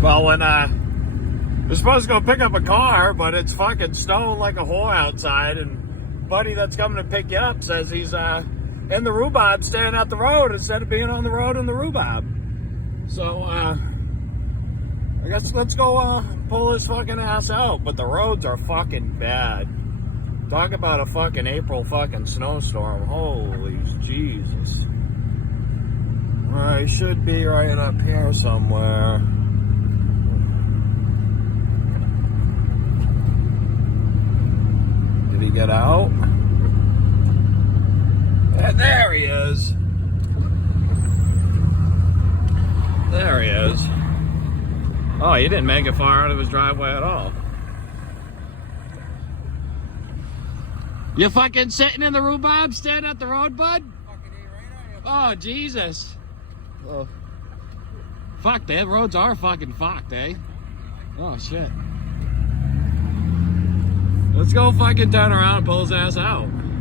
Well, when we're supposed to go pick up a car, but it's fucking snowing like a whore outside, and buddy that's coming to pick you up says he's in the rhubarb staying at the road instead of being on the road in the rhubarb. So I guess let's go pull his fucking ass out. But the roads are fucking bad. Talk about a fucking April fucking snowstorm. Holy Jesus. I should be right up here somewhere. Did he get out? There he is. There he is. Oh, he didn't make it far out of his driveway at all. You fucking sitting in the rhubarb, standing at the road, bud? Fucking A right on you. Oh, Jesus. Oh. Fuck, the roads are fucking fucked, eh? Oh, shit. Let's go fucking turn around and pull his ass out.